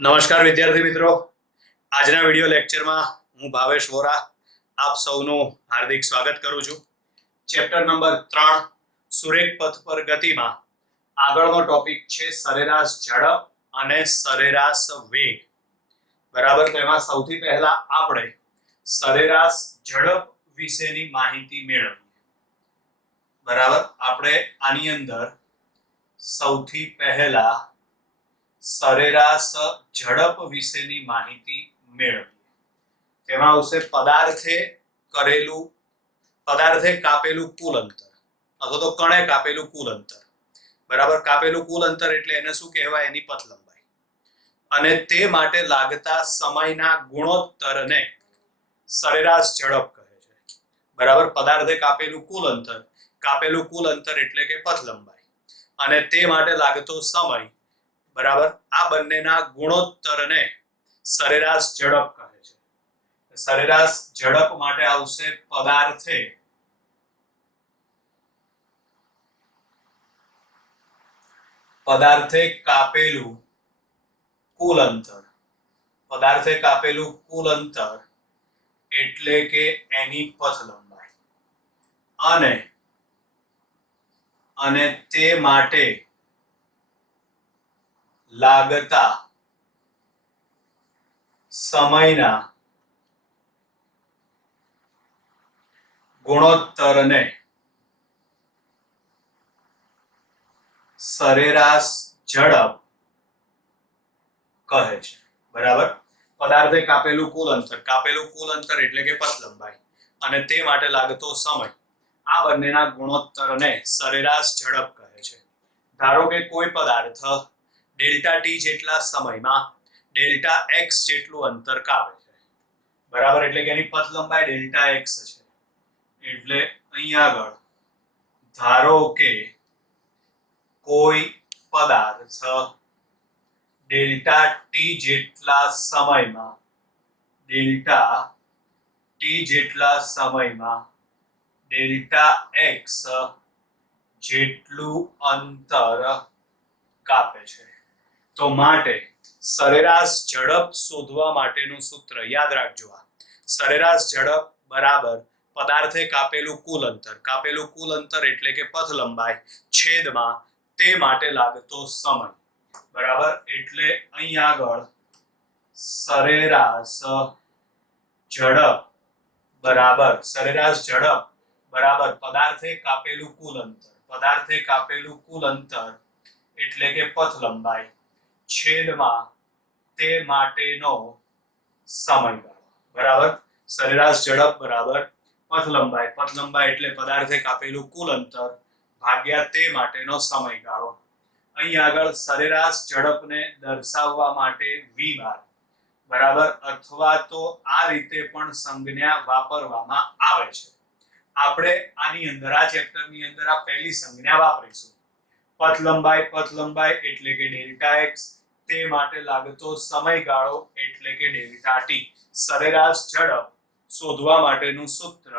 નમસ્કાર વિદ્યાર્થી મિત્રો, આજના વિડિયો લેક્ચરમાં હું ભાવેશ વોરા આપ સૌનું હાર્દિક સ્વાગત કરું છું. ચેપ્ટર નંબર 3 સુરેખ પથ પર ગતિમાં આગળનો ટોપિક છે સરેરાશ ઝડપ અને સરેરાશ વેગ. બરાબર, તો એમાં સૌથી પહેલા આપણે સરેરાશ ઝડપ વિશેની માહિતી મેળવીએ. બરાબર, આપણે આની અંદર સૌથી પહેલા સરેરાશ ઝડપ વિશેની માહિતી મેળવીએ. તેમાં આવશે પદાર્થે કાપેલું કુલ અંતર અથવા તો કણે કાપેલું કુલ અંતર. બરાબર, કાપેલું કુલ અંતર એટલે એને શું કહેવાય? એની પથ લંબાઈ. અને તે માટે લાગતા સમયના ગુણોત્તરને સરેરાશ ઝડપ કહે છે. બરાબર, પદાર્થે કાપેલું કુલ અંતર એટલે કે પથ લંબાઈ અને તે માટે લાગતો સમય, બરાબર, આ બંનેના ગુણોત્તરને સરેરાશ ઝડપ કહે છે. સરેરાશ ઝડપ માટે આવશે પદાર્થે કાપેલું કુલ અંતર એટલે કે એની પથ લંબાઈ અને તે માટે લાગતા સમયના ગુણોત્તરને સરેરાશ ઝડપ કહે છે. બરાબર, પદાર્થે કાપેલું કુલ અંતર એટલે કે પથ લંબાઈ અને તે માટે લાગતો સમય, આ બંનેના ગુણોત્તરને સરેરાશ ઝડપ કહે છે. ધારો કે કોઈ પદાર્થ ડેલ્ટા ટી જેટલા સમયમાં ડેલ્ટા એક્સ જેટલું અંતર કાપે છે. બરાબર, એટલે કે એની પથ લંબાઈ ડેલ્ટા એક્સ છે. એટલે અહીંયા આગળ ધારો કે કોઈ પદાર્થ ડેલ્ટા ટી જેટલા સમયમાં ડેલ્ટા એક્સ જેટલું અંતર કાપે છે. તો માટે સરેરાશ ઝડપ શોધવા માટેનું સૂત્ર યાદ રાખજો. આ સરેરાશ ઝડપ બરાબર પદાર્થે કાપેલું કુલ અંતર એટલે કે પથ લંબાઈ છેદમાં તે માટે લાગતો સમય. બરાબર, એટલે અહીંયા આગળ સરેરાશ ઝડપ બરાબર પદાર્થે કાપેલું કુલ અંતર એટલે કે પથ લંબાઈ છેદમાં તે માટેનો સમયગાળો. બરાબર, સરેરાશ ઝડપ બરાબર પથ લંબાઈ એટલે પદાર્થે કાપેલું કુલ અંતર ભાગ્યા તે માટેનો સમયગાળો. અહીં આગળ સરેરાશ ઝડપને દર્શાવવા માટે v બાર, બરાબર, અથવા તો આ રીતે પણ સંજ્ઞા વાપરવામાં આવે છે. આપણે આની અંદર આ ચેપ્ટરની અંદર આ પહેલી સંજ્ઞા વાપરીશું. પથ લંબાઈ એટલે કે ડેલ્ટા એક્સ, તે માટે લાગતો સમયગાળો એટલે કે ડેલ્ટા ટી. સરેરાશ ઝડપ શોધવા માટેનું સૂત્ર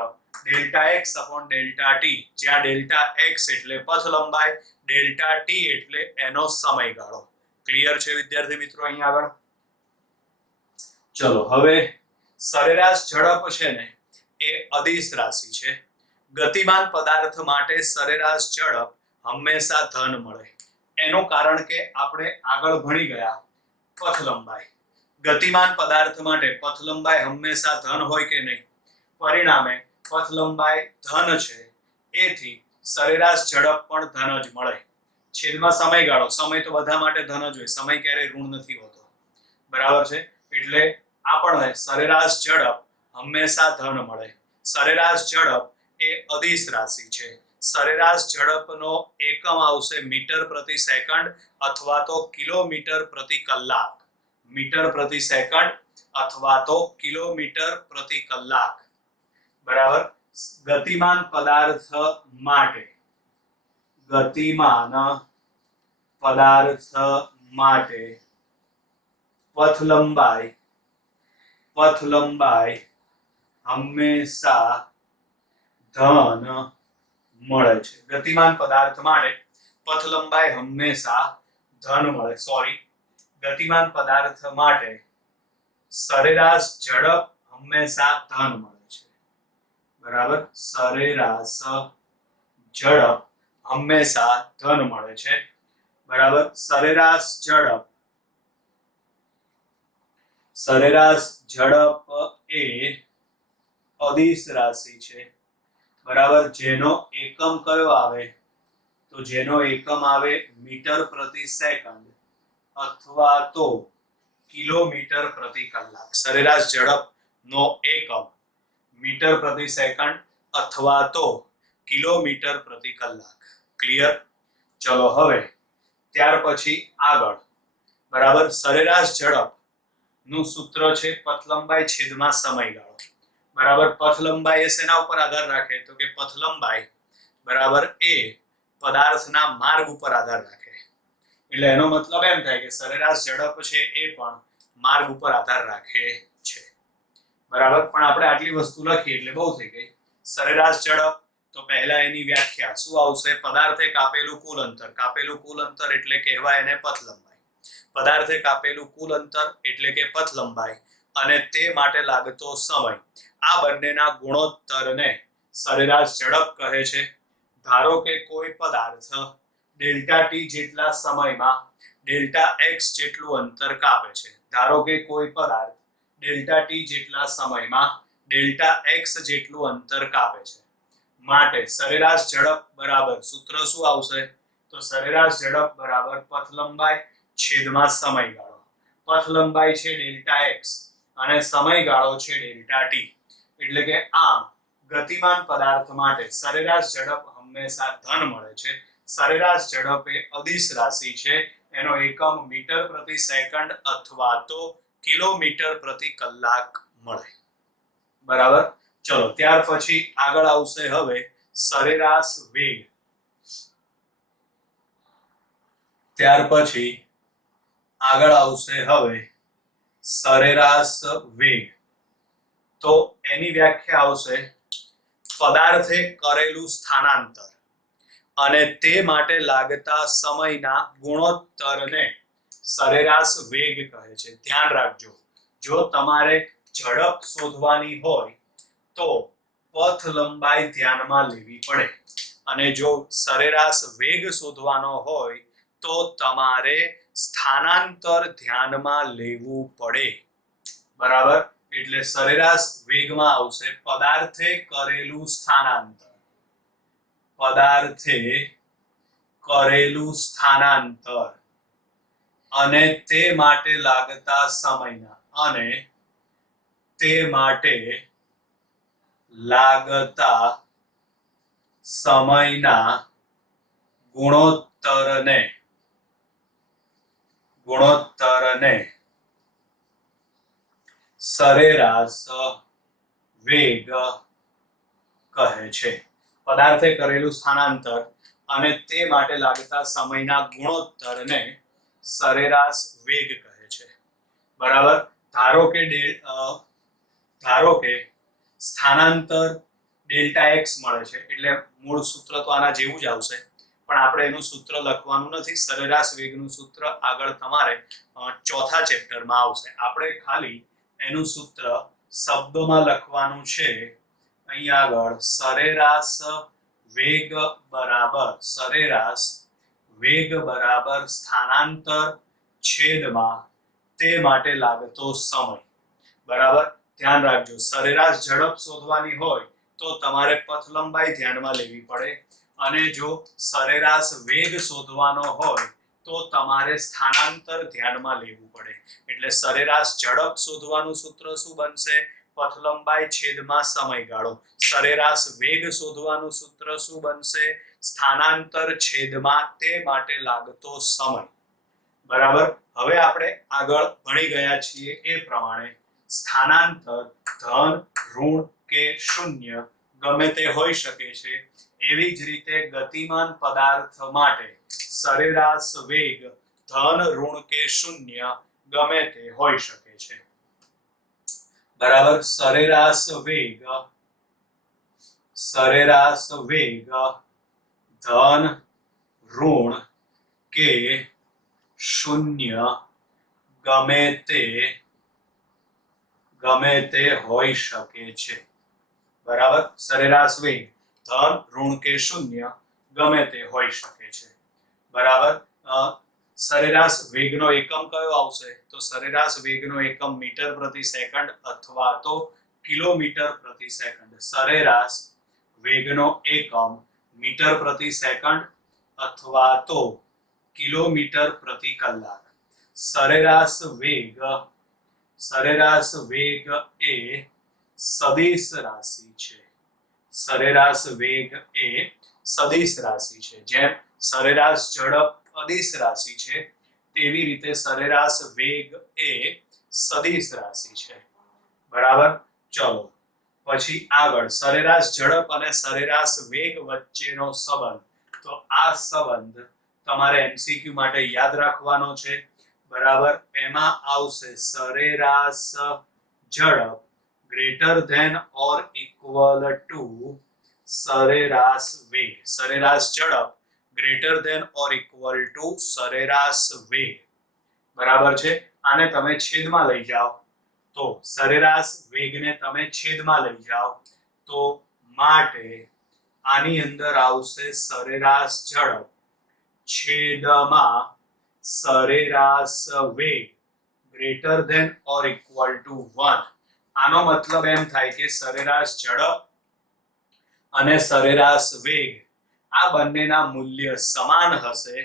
delta x upon delta T, જ્યાં ડેલ્ટા એક્સ એટલે પથ લંબાઈ, ડેલ્ટા ટી એટલે એનો સમયગાળો. ક્લિયર છે વિદ્યાર્થી મિત્રો? અહીંયા આગળ ચલો, હવે સરેરાશ ઝડપ છે ને એ અદિશ રાશિ છે. ગતિમાન પદાર્થ માટે સરેરાશ ઝડપ હંમેશા ધન મળે. એનું કારણ કે આપણે આગળ ભણી ગયા પથ લંબાઈ. ગતિમાન પદાર્થ માટે પથ લંબાઈ હંમેશા ધન હોય કે નહીં? પરિણામે પથ લંબાઈ ધન છે, એથી સરેરાશ ઝડપ પણ ધન જ મળે. છેદમાં સમયગાળો, સમય તો બધા માટે ધન જ હોય, સમય ક્યારેય ઋણ નથી હોતો. બરાબર છે, એટલે આપણને સરેરાશ ઝડપ હંમેશા ધન મળે. સરેરાશ ઝડપ એ અદિશ રાશિ છે. સરેરાશ ઝડપનો એકમ આવશે મીટર પ્રતિ સેકન્ડ અથવા તો કિલોમીટર પ્રતિ કલાક. મીટર પ્રતિ સેકન્ડ અથવા તો કિલોમીટર પ્રતિ કલાક. બરાબર, ગતિમાન પદાર્થ માટે પથ લંબાઈ હંમેશા ધન મળે છે. ગતિમાન પદાર્થ માટે પથ લંબાઈ હંમેશા ધન મળે. ગતિમાન પદાર્થ માટે સરેરાશ ઝડપ હંમેશા ધન મળે છે. બરાબર, સરેરાશ ઝડપ હંમેશા ધન મળે છે. બરાબર, સરેરાશ ઝડપ એ અદિશ રાશિ છે. બરાબર, જેનો એકમ કયો આવે? તો જેનો એકમ આવે મીટર પ્રતિ સેકન્ડ અથવા તો કિલોમીટર પ્રતિ કલાક. સરેરાશ ઝડપ નો એકમ મીટર પ્રતિ સેકન્ડ અથવા તો કિલોમીટર પ્રતિ કલાક. ક્લિયર? ચલો હવે ત્યાર પછી આગળ. બરાબર, સરેરાશ ઝડપ નું સૂત્ર છે પથ લંબાઈ છેદમાં સમયગાળો. બરાબર, પથ લંબાઈ એ શેના ઉપર આધાર રાખે? તો કે પથ લંબાઈ બરાબર એ પદાર્થના માર્ગ ઉપર આધાર રાખે. એટલે એનો મતલબ એમ થાય કે સરેરાશ ઝડપ છે એ પણ માર્ગ ઉપર આધાર રાખે છે. બરાબર, પણ આપણે આટલી વસ્તુ લખી એટલે બહુ થઈ ગઈ. સરેરાશ ઝડપ તો પહેલા એની વ્યાખ્યા શું આવશે? પદાર્થે કાપેલું કુલ અંતર. કાપેલું કુલ અંતર એટલે કહેવાય એને પથ લંબાઈ. પદાર્થે કાપેલું કુલ અંતર એટલે કે પથ લંબાઈ અને તે માટે લાગતો સમય, આ બંનેના ગુણોત્તરને સરેરાશ ઝડપ કહે છે. ધારો કે કોઈ પદાર્થ ડેલ્ટા ટી જેટલા સમયમાં ડેલ્ટા એક્સ જેટલું અંતર કાપે છે. ધારો કે કોઈ પદાર્થ ડેલ્ટા ટી જેટલા સમયમાં ડેલ્ટા એક્સ જેટલું અંતર કાપે છે. માટે સરેરાશ ઝડપ બરાબર સૂત્ર શું આવશે? તો સરેરાશ ઝડપ બરાબર પથ લંબાઈ છેદમાં સમયગાળો. પથ લંબાઈ છે ડેલ્ટા એક્સ અને સમયગાળો છે ડેલ્ટા ટી. એટલે કે આમ ગતિમાન પદાર્થ માટે સરેરાશ ઝડપ હંમેશા ધન મળે છે. સરેરાશ ઝડપ એ અદિશ રાશિ છે. એનો એકમ મીટર પ્રતિ સેકન્ડ અથવા તો કિલોમીટર પ્રતિ કલાક મળે. બરાબર, ચલો ત્યાર પછી આગળ આવશે હવે સરેરાશ વેગ. ત્યાર પછી આગળ આવશે હવે સરેરાશ વેગ. તો એની વ્યાખ્યા આવશે પદાર્થે કરેલું સ્થાનાંતર અને તે માટે લાગતા સમયના ગુણોત્તરને સરેરાશ વેગ કહે છે. ધ્યાન રાખજો, જો તમારે ઝડપ શોધવાની હોય તો પથ લંબાઈ ધ્યાનમાં લેવી પડે અને જો સરેરાશ વેગ શોધવાનો હોય તો તમારે સ્થાનાંતર ધ્યાનમાં લેવું પડે. બરાબર, એટલે સરેરાશ વેગમાં આવશે પદાર્થે કરેલું સ્થાનાંતર. પદાર્થે કરેલું સ્થાનાંતર અને તે માટે લાગતા સમયના અને તે માટે લાગતા સમયના ગુણોત્તરને સરેરાશ વેગ કહે છે. પદાર્થે કરેલું સ્થાનાંતર અને તે માટે લાગતા સમયના ગુણોત્તરને સરેરાશ વેગ કહે છે. બરાબર, ધારો કે સ્થાનાંતર ડેલ્ટા એક્સ મળે છે. એટલે મૂળ સૂત્ર તો આના જેવું જ આવશે, પણ આપણે એનું સૂત્ર લખવાનું નથી. સરેરાશ વેગનું સૂત્ર આગળ તમારે ચોથા ચેપ્ટરમાં આવશે. આપણે ખાલી એનું સૂત્ર શબ્દોમાં લખવાનું છે. અહીંયા આગળ સરેરાશ વેગ બરાબર સ્થાનાંતર છેદમાં તે માટે લાગતો સમય. બરાબર, ધ્યાન રાખજો, સરેરાશ ઝડપ શોધવાની હોય તો તમારે પથ લંબાઈ ધ્યાનમાં લેવી પડે અને જો સરેરાશ વેગ શોધવાનો હોય તો તમારે સ્થાનાંતર ધ્યાનમાં લેવું પડે. એટલે સરેરાશ ઝડપ શોધવાનું સૂત્ર શું બનશે? પથ લંબાઈ છેદમાં સમયગાળો. સરેરાશ વેગ શોધવાનું સૂત્ર શું બનશે? સ્થાનાંતર છેદમાં તે માટે લાગતો સમય. બરાબર, હવે આપણે આગળ ભણી ગયા છીએ એ પ્રમાણે સ્થાનાંતર ધન, ઋણ કે શૂન્ય ગમે તે હોઈ શકે છે. એવી જ રીતે ગતિમાન પદાર્થ માટે સરેરાશ વેગ ધન, ઋણ કે શૂન્ય ગમે તે હોઈ શકે છે. બરાબર, સરેરાશ વેગ ધન, ઋણ કે શૂન્ય ગમે તે હોઈ શકે છે. બરાબર. સરેરાશ વેગ ધન ઋણ કે શૂન્ય ગમે તે હોઈ શકે છે. બરાબર. સરેરાશ વેગનો એકમ કયો આવશે? તો સરેરાશ વેગનો એકમ મીટર પ્રતિ સેકન્ડ અથવા તો કિલોમીટર પ્રતિ સેકન્ડ. સરેરાશ વેગનો એકમ મીટર પ્રતિ સેકન્ડ અથવા તો કિલોમીટર પ્રતિ કલાક. સરેરાશ વેગ એ સદિશ રાશિ છે. સરેરાશ વેગ એ સદિશ રાશિ છે. જેમ સરેરાશ ઝડપ અદિશ રાશિ છે તેવી રીતે સરેરાશ વેગ એ સદિશ રાશિ છે. બરાબર. ચલો પછી આગળ સરેરાશ ઝડપ અને સરેરાશ વેગ વચ્ચેનો સંબંધ. તો આ સંબંધ તમારે એમસીક્યુ માટે યાદ રાખવાનો છે. બરાબર. એમાં આવશે સરેરાશ ઝડપ greater than or equal to સરેરાશ વેગ. સરેરાશ ઝડપ greater than or equal to સરેરાશ વેગ. બરાબર છે. આને તમે છેદમાં લઈ જાઓ તો સરેરાશ વેગને તમે છેદમાં લઈ જાઓ તો માટે આની અંદર આવશે સરેરાશ ઝડપ છેદમાં સરેરાશ વેગ greater than or equal to 1. આનો મતલબ એમ થાય કે સરેરાશ ઝડપ અને સરેરાશ વેગ આ બંનેના મૂલ્ય સમાન હશે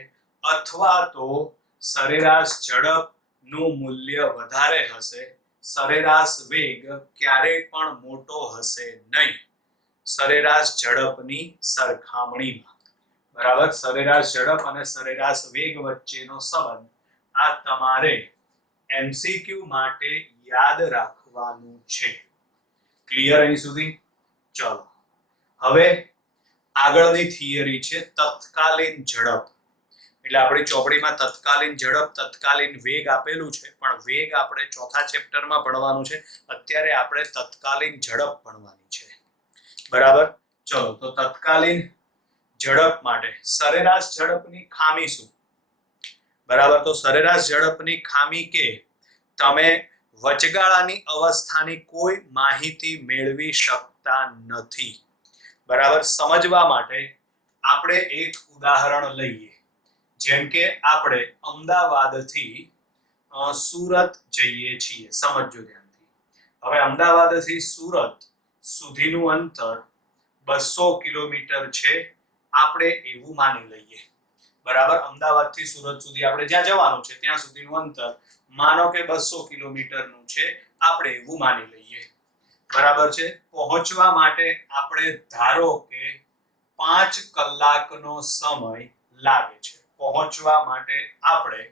અથવા તો સરેરાશ ઝડપ નું મૂલ્ય વધારે હશે. સરેરાશ વેગ ક્યારેય પણ મોટો હશે નહીં સરેરાશ ઝડપની સરખામણીમાં. બરાબર. સરેરાશ ઝડપ અને સરેરાશ વેગ વચ્ચેનો સંબંધ આ તમારે એમસીક્યુ માટે યાદ રાખવાનું છે. ક્લિયર અહીં સુધી? ચલો હવે આગળની થિયરી છે તત્કાલીન ઝડપ. એટલે આપણી ચોપડીમાં તત્કાલીન ઝડપ તત્કાલીન વેગ આપેલું છે પણ વેગ આપણે ચોથા ચેપ્ટરમાં ભણવાનું છે. અત્યારે આપણે તત્કાલીન ઝડપ ભણવાની છે. બરાબર. ચલો તો તત્કાલીન ઝડપ માટે સરેરાશ ઝડપની ખામી શું? બરાબર. તો સરેરાશ ઝડપની ખામી કે તમે વચગાળાની અવસ્થાની કોઈ માહિતી મેળવી શકતા નથી. બરાબર. સમજવા માટે આપણે એક ઉદાહરણ લઈએ. જેમ કે આપણે અમદાવાદથી સુરત જઈએ છીએ. સમજજો ધ્યાનથી. હવે અમદાવાદથી સુરત સુધીનું અંતર 200 કિલોમીટર છે આપણે એવું માની લઈએ. બરાબર. અમદાવાદથી સુરત સુધી આપણે જ્યાં જવાનું છે ત્યાં સુધીનું અંતર માનો કે 200 કિલોમીટરનું છે આપણે એવું માની લઈએ. બરાબર છે. પહોંચવા માટે આપણે ધારો કે 5 કલાકનો સમય લાગે છે. પહોંચવા માટે આપણે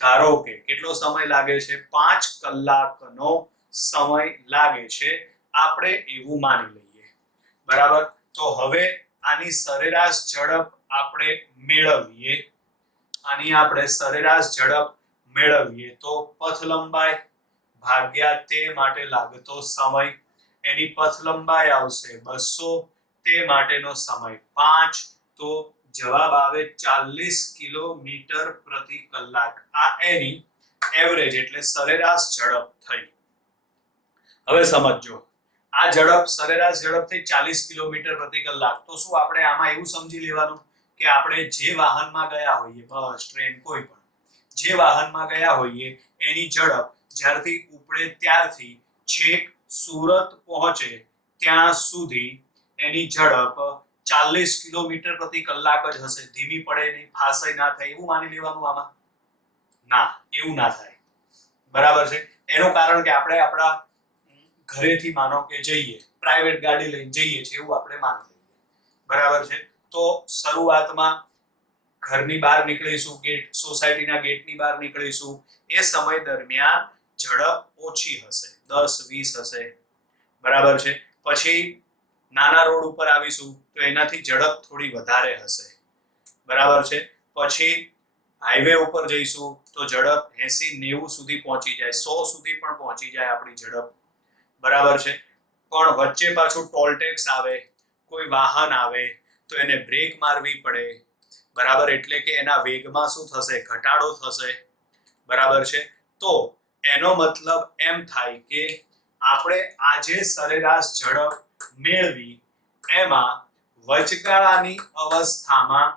ધારો કે કેટલો સમય લાગે છે? 5 કલાકનો સમય લાગે છે આપણે એવું માની લઈએ. બરાબર. તો હવે આની સરેરાશ ઝડપ આપણે મેળવીએ. આની આપણે સરેરાશ ઝડપ મેળવીએ તો પથ લંબાઈ ભાગ્યા તે માટે લાગતો સમય. એની પથ લંબાઈ આવશે 200 તે માટેનો સમય 5 તો જવાબ આવે 40 કિલોમીટર પ્રતિ કલાક. આ એની એવરેજ એટલે સરેરાશ ઝડપ થઈ. હવે સમજો આ ઝડપ સરેરાશ ઝડપ થઈ 40 કિલોમીટર પ્રતિ કલાક. તો શું આપણે આમાં એવું સમજી લેવાનું કે આપણે જે વાહનમાં ગયા હોઈએ બસ ટ્રેન કોઈ પણ જે વાહનમાં ગયા હોઈએ એની ઝડપ જ્યારથી ઉપડે ત્યારથી છેક સુરત પહોંચે ત્યાં સુધી એની ઝડપ 40 કિલોમીટર પ્રતિ કલાક જ હશે. ધીમી પડે નહીં ફાસાઈ ના થાય એવું માની લેવાનું આમાં? ના, એવું ના થાય. બરાબર છે. એનું કારણ કે આપણે આપણા ઘરેથી માનો કે જઈએ પ્રાઇવેટ ગાડી લઈને જઈએ છીએ એવું આપણે માની લઈએ. બરાબર છે. તો શરૂઆતમાં ઘરની બહાર નીકળીશું ગેટ સોસાયટીના ગેટની બહાર નીકળીશું એ સમય દરમિયાન ઝડપ ઓછી હશે 10-20 હશે. બરાબર છે. પછી નાના રોડ ઉપર આવીશું તો એનાથી ઝડપ થોડી વધારે હશે. બરાબર છે. પછી હાઈવે ઉપર જઈશું તો ઝડપ 80-90 સુધી પહોંચી જાય 100 સુધી પણ પહોંચી જાય આપણી ઝડપ. બરાબર છે. પણ વચ્ચે પાછું ટોલ ટેક્સ આવે કોઈ વાહન આવે તો એને બ્રેક મારવી પડે. બરાબર. એટલે કે એના વેગમાં શું થશે? ઘટાડો થશે. બરાબર છે. તો એનો મતલબ એમ થાય કે આપણે આજે સરેરાશ ઝડપ મેળવી એમાં વચગાળાની અવસ્થામાં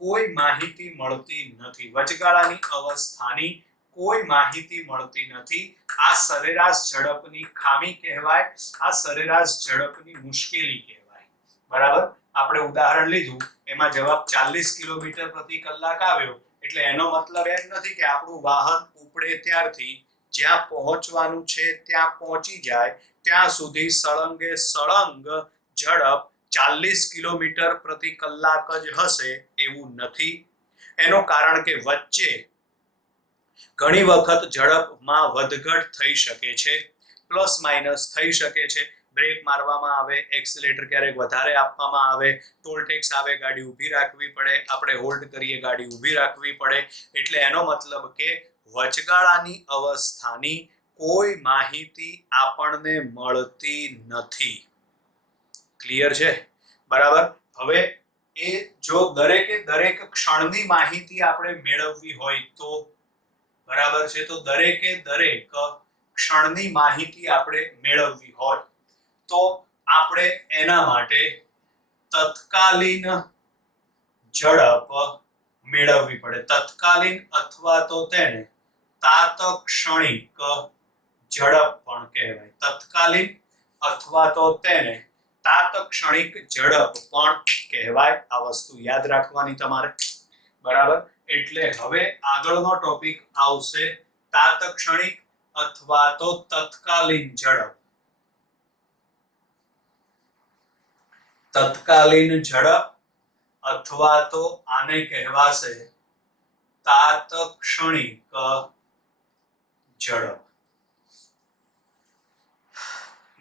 કોઈ માહિતી મળતી નથી. વચગાળાની અવસ્થાની કોઈ માહિતી મળતી નથી. આ સરેરાશ ઝડપની ખામી કહેવાય, આ સરેરાશ ઝડપની મુશ્કેલી કહેવાય. બરાબર, આપણે ઉદાહરણ લીધું એમાં જવાબ 40 કિલોમીટર પ્રતિ કલાક આવ્યો એટલે એનો મતલબ એમ નથી કે આપણું વાહન ઉપડે ત્યારથી જ્યાં પહોંચવાનું છે ત્યાં પહોંચી જાય ત્યાં સુધી સળંગે સળંગ ઝડપ 40 કિલોમીટર પ્રતિ કલાક જ હશે એવું નથી. એનું કારણ કે વચ્ચે ઘણી વખત ઝડપમાં વધઘટ થઈ શકે છે, પ્લસ માઇનસ થઈ શકે છે. બ્રેક મારવામાં આવે, એક્સિલેટર ક્યારેક વધારે આપવામાં આવે, ટોલ ટેક્સ આવે, ગાડી ઊભી રાખવી પડે, આપણે હોલ્ડ કરીએ, ગાડી ઊભી રાખવી પડે. એટલે એનો મતલબ કે વચગાળાની અવસ્થાની કોઈ માહિતી આપણને મળતી નથી. ક્લિયર છે? બરાબર. હવે એ જો દરેકે દરેક ક્ષણની માહિતી આપણે મેળવવી હોય તો બરાબર છે, તો દરેકે દરેક ક્ષણની માહિતી આપણે મેળવવી હોય તો આપણે એના માટે તત્કાલીન ઝડપ મેળવવી પડે. તત્કાલીન અથવા તો તેને તાત્ક્ષણિક ઝડપ પણ કહેવાય. તત્કાલીન અથવા તો તેને તાત્ક્ષણિક ઝડપ પણ કહેવાય. આ વસ્તુ યાદ રાખવાની તમારે. બરાબર. એટલે હવે આગળનો ટોપિક આવશે તાત્ક્ષણિક અથવા તો તત્કાલીન ઝડપ. તત્કાલીન ઝડપ અથવા તો આને કહેવાશે તાત્ક્ષણિક ઝડપ.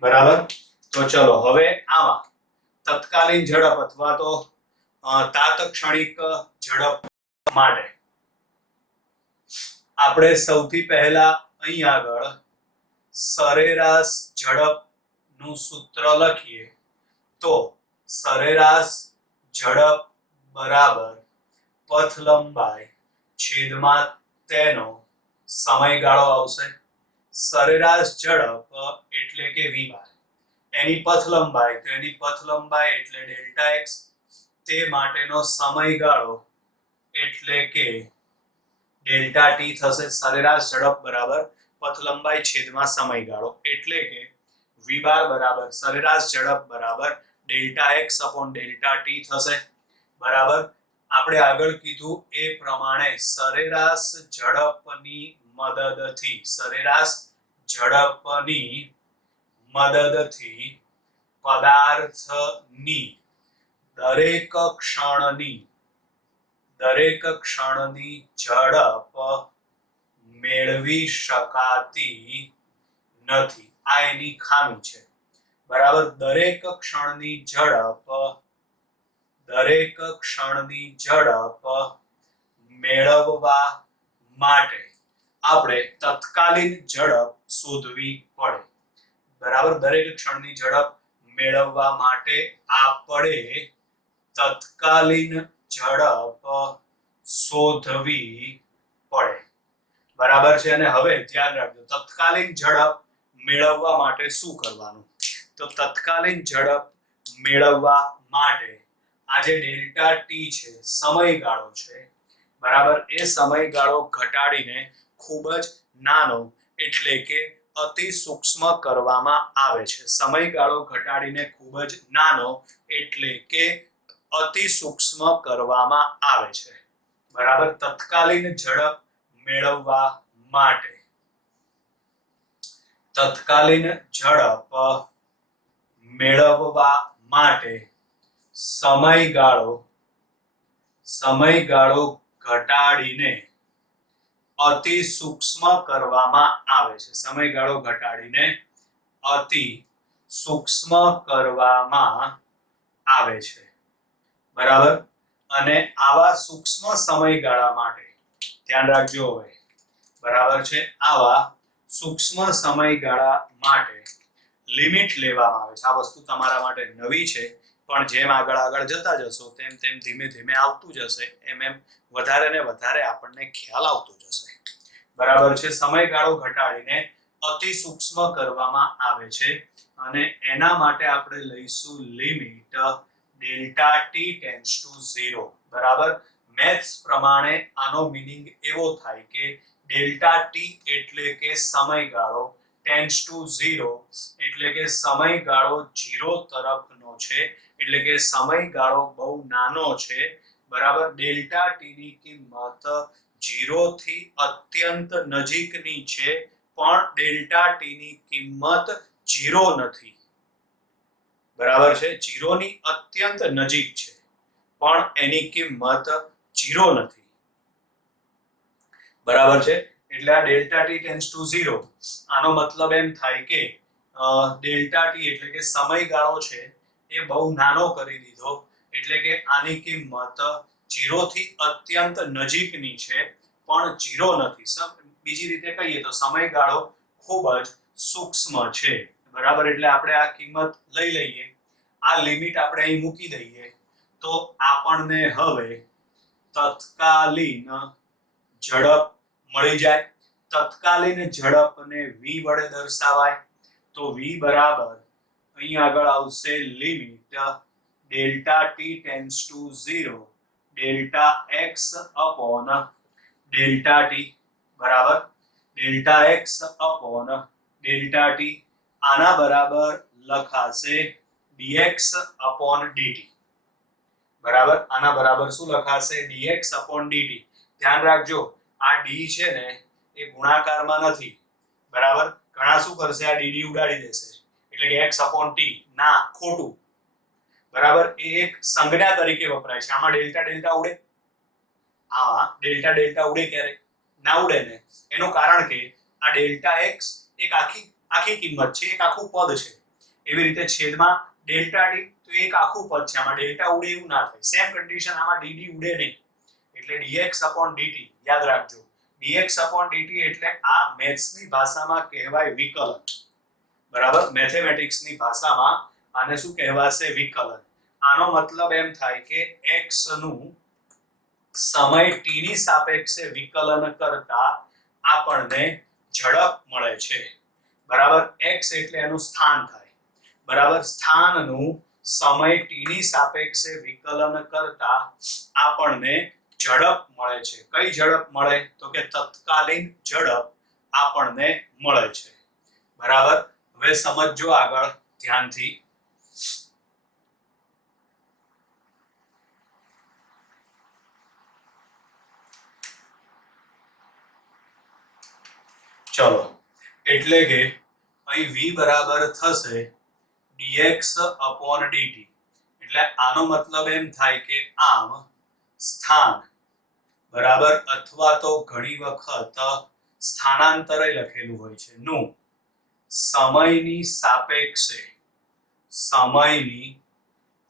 બરાબર. તો ચલો હવે આમાં તત્કાલીન ઝડપ અથવા તો તાત્ક્ષણિક ઝડપ માટે આપણે સૌથી પહેલા અહીં આગળ સરેરાશ ઝડપ નું સૂત્ર લખીએ તો સરેરાશ ઝડપ બરાબર પથ લંબાઈ છેદમાં તેનો સમયગાળો આવશે. સરેરાશ ઝડપ એટલે કે v², એની પથ લંબાઈ તો એની પથ લંબાઈ એટલે ડેલ્ટા x, તે માટેનો સમયગાળો એટલે કે ડેલ્ટા t થશે. સરેરાશ ઝડપ બરાબર પથ લંબાઈ છેદમાં સમયગાળો એટલે કે v² બરાબર સરેરાશ ઝડપ બરાબર delta x upon delta t થશે. બરાબર. આપણે આગળ કીધું એ પ્રમાણે સરેરાશ ઝડપની મદદથી પદાર્થની દરેક ક્ષણની ઝડપ મેળવી શકાતી નથી. આ એની ખામી છે. બરાબર. દરેક ક્ષણની ઝડપ મેળવવા માટે આપણે તત્કાલીન ઝડપ શોધવી પડે. બરાબર. દરેક ક્ષણની ઝડપ મેળવવા માટે આપણે તત્કાલીન ઝડપ શોધવી પડે. બરાબર છે. અને હવે ધ્યાન રાખજો, તત્કાલીન ઝડપ મેળવવા માટે શું કરવાનું? તો તત્કાલીન ઝડપ મેળવવા માટે આ જે ડેલ્ટા ટી છે સમયગાળો છે, બરાબર, એ સમયગાળો ઘટાડીને ખૂબ જ નાનો એટલે કે અતિ સૂક્ષ્મ કરવામાં આવે છે. સમયગાળો ઘટાડીને ખૂબ જ નાનો એટલે કે અતિ સૂક્ષ્મ કરવામાં આવે છે. બરાબર. તત્કાલીન ઝડપ મેળવવા માટે સમયગાળો ઘટાડીને અતિ સૂક્ષ્મ કરવામાં આવે છે. સમયગાળો ઘટાડીને અતિ સૂક્ષ્મ કરવામાં આવે છે. બરાબર. અને આવા સૂક્ષ્મ સમયગાળા માટે ધ્યાન રાખજો. હવે બરાબર છે, આવા સૂક્ષ્મ સમયગાળા માટે લિમિટ લેવામાં આવે છે. આ વસ્તુ તમારા માટે નવી છે પણ જેમ આગળ જતા જશો તેમ ધીમે ધીમે આવતું જશે, એમ વધારે ને વધારે આપણને ખ્યાલ આવતો જશે. બરાબર છે. સમયગાળો ઘટાડીને અતિ સૂક્ષ્મ કરવામાં આવે છે અને એના માટે આપણે લઈશું limit delta T tends to 0. બરાબર. મેથ્સ પ્રમાણે આનો મીનિંગ એવો થાય કે ડેલ્ટા ટી એટલે કે સમયગાળો ટેન્ડ્સ ટુ 0 એટલે કે સમયગાળો 0 તરફનો છે, એટલે કે સમયગાળો બહુ નાનો છે. બરાબર. ડેલ્ટા ટી ની કિંમત 0 થી અત્યંત નજીકની છે, પણ ડેલ્ટા ટી ની કિંમત 0 નથી. બરાબર છે. 0 ની અત્યંત નજીક છે, પણ એની કિંમત 0 નથી. બરાબર છે. એટલે આ ડેલ્ટા ટી ટેન્ડ્સ ટુ 0 આનો મતલબ એમ થાય કે ડેલ્ટા ટી એટલે કે સમયગાળો છે એ બહુ નાનો કરી દીધો, એટલે કે આની કિંમત 0 થી અત્યંત નજીકની છે, પણ 0 નથી. બીજી રીતે કહીએ તો સમયગાળો ખૂબ જ સૂક્ષ્મ છે. બરાબર. એટલે આપણે આ કિંમત લઈ લઈએ, આ લિમિટ આપણે અહીં મૂકી દઈએ, તો આપણને હવે તત્કાલીન ઝડપ મળી જાય. તત્કાલીન ઝડપને v વડે દર્શાવાય, તો v બરાબર અહીં આગળ આવશે limit delta T tends to 0 delta x upon delta T. બરાબર. Delta x upon delta T આના બરાબર લખાશે dx અપોન dt. બરાબર. આના બરાબર શું લખાશે? dx upon dt. ધ્યાન રાખજો, આ d છે ને એ ગુણાકારમાં નથી. બરાબર. ઘણા શું કરશે? આ dd ઉડાડી દેશે, એટલે કે x અપોન t. ના, ખોટું. બરાબર. એ એક સંજ્ઞા તરીકે વપરાય છે. આમાં ડેલ્ટા ડેલ્ટા ઉડે? આમાં ડેલ્ટા ડેલ્ટા ઉડે ક્યારે? ના ઉડે ને. એનું કારણ કે આ ડેલ્ટા x એક આખી કિંમત છે, એક આખું પદ છે. એવી રીતે છેદમાં ડેલ્ટા ટી તો એક આખું પદ છે, આમાં ડેલ્ટા ઉડે એવું ના થાય. સેમ કન્ડિશન આમાં dd ઉડે નહીં, એટલે dx અપોન dt. યાદ રાખજો, dx અપોન dt એટલે આ મેથ્સની ભાષામાં કહેવાય વિકલન. બરાબર. મેથેમેટિક્સની ભાષામાં આને શું કહેવાશે? વિકલન. આનો મતલબ એમ થાય કે x નું સમય t ની સાપેક્ષે વિકલન કરતા આપણને ઝડપ મળે છે. બરાબર. x એટલે એનું સ્થાન થાય. બરાબર. સ્થાનનું સમય t ની સાપેક્ષે વિકલન કરતા આપણને ઝડપ મળે છે. કઈ ઝડપ મળે? તો કે તત્કાલીન ઝડપ આપણને મળે છે. બરાબર. હવે સમજો આગળ ધ્યાનથી. ચલો, એટલે કે અહીં v બરાબર થશે dx અપોન dt. એટલે આનો મતલબ એમ થાય કે આમ સ્થાન, બરાબર, અથવા તો ઘણી વખત સ્થાનાંતરે લખેલું હોય છે, નું સમયની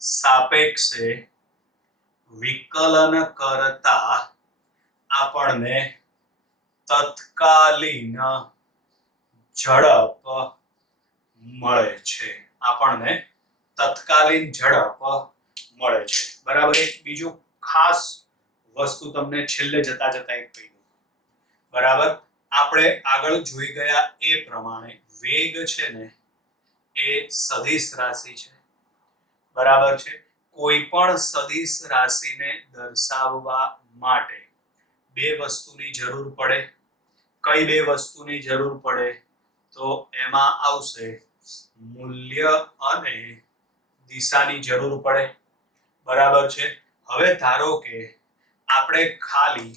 સાપેક્ષે વિકલન કરતા આપણને તત્કાલીન ઝડપ મળે છે. આપણને તત્કાલીન ઝડપ મળે છે. બરાબર. એક બીજું ખાસ વસ્તુ તમને છેલ્લે જતા જતા એક કહી દઉં. બરાબર. આપણે આગળ જોઈ ગયા એ પ્રમાણે વેગ છે ને એ સદિશ રાશિ છે. બરાબર છે. કોઈ પણ સદિશ રાશિને દર્શાવવા માટે બે વસ્તુની જરૂર પડે. કઈ બે વસ્તુની જરૂર પડે? તો એમાં આવશે મૂલ્ય અને દિશાની જરૂર પડે. બરાબર છે. હવે ધારો કે આપણે ખાલી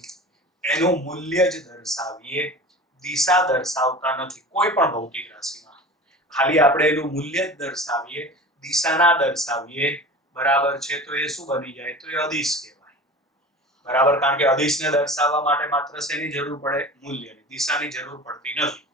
એનું મૂલ્ય જ દર્શાવીએ, દિશા દર્શાવતા નથી કોઈ પણ ભૌતિક રાશિમાં. ખાલી આપણે એનું મૂલ્ય જ દર્શાવીએ, દિશા ના દર્શાવીએ. બરાબર છે. તો એ શું બની જાય? તો એ અદિશ કહેવાય. બરાબર. કારણ કે અદિશને દર્શાવવા માટે માત્ર શેની જરૂર પડે? મૂલ્યની. દિશાની જરૂર પડતી નથી.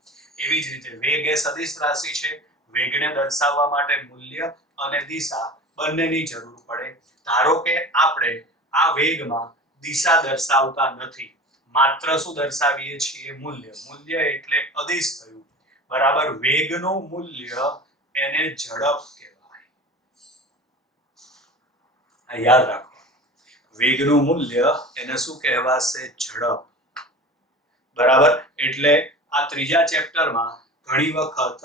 એવી જ રીતે વેગ એ સદિશ રાશિ છે. વેગને દર્શાવવા માટે મૂલ્ય અને દિશા બંનેની જરૂર પડે. ધારો કે આપણે આ વેગમાં દિશા દર્શાવતા નથી, માત્ર શું દર્શાવીએ છીએ? મૂલ્ય. મૂલ્ય એટલે અદિશ થયું. બરાબર. વેગનું મૂલ્ય એને ઝડપ કહેવાય. આ યાદ રાખો, વેગનું મૂલ્ય એને શું કહેવાશે? ઝડપ. બરાબર. એટલે આ ત્રીજા ચેપ્ટરમાં ઘણી વખત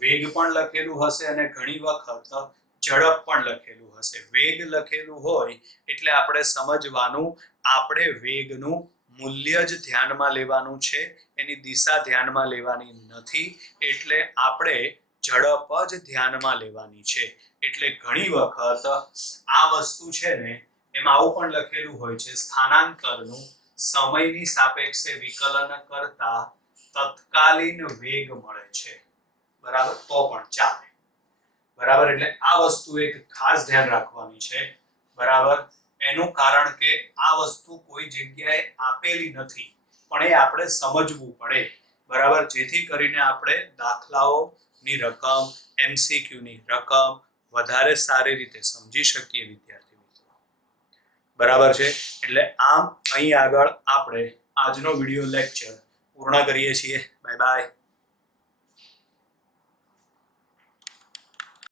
વેગ પણ લખેલું હશે અને ઘણી વખત ઝડપ પણ લખેલું હશે. વેગ લખેલું હોય એટલે આપણે સમજવાનું આપણે વેગનું મૂલ્ય જ ધ્યાનમાં લેવાનું છે, એની દિશા ધ્યાનમાં લેવાની નથી. એટલે આપણે ઝડપ જ ધ્યાનમાં લેવાની છે. એટલે ઘણી વખત આ વસ્તુ છે ને એમાં આવું પણ લખેલું હોય છે, સ્થાનાંતરનું સમયની સાપેક્ષે વિકલન કરતા તત્કાલીન વેગ મળે છે. બરાબર, તો પણ ચાલે. બરાબર, એટલે આ વસ્તુ એક ખાસ ધ્યાન રાખવાની છે. બરાબર, એનું કારણ કે આ વસ્તુ કોઈ જગ્યાએ આપેલી નથી, પણ એ આપણે સમજવું પડે. બરાબર, જેથી કરીને આપણે દાખલાઓની રકમ, MCQ ની રકમ વધારે સારી રીતે સમજી શકીએ વિદ્યાર્થી મિત્રો. બરાબર છે. એટલે આમ અહીં આગળ આપણે આજનો વિડિયો લેક્ચર પૂર્ણ કરીએ છીએ. Bye bye.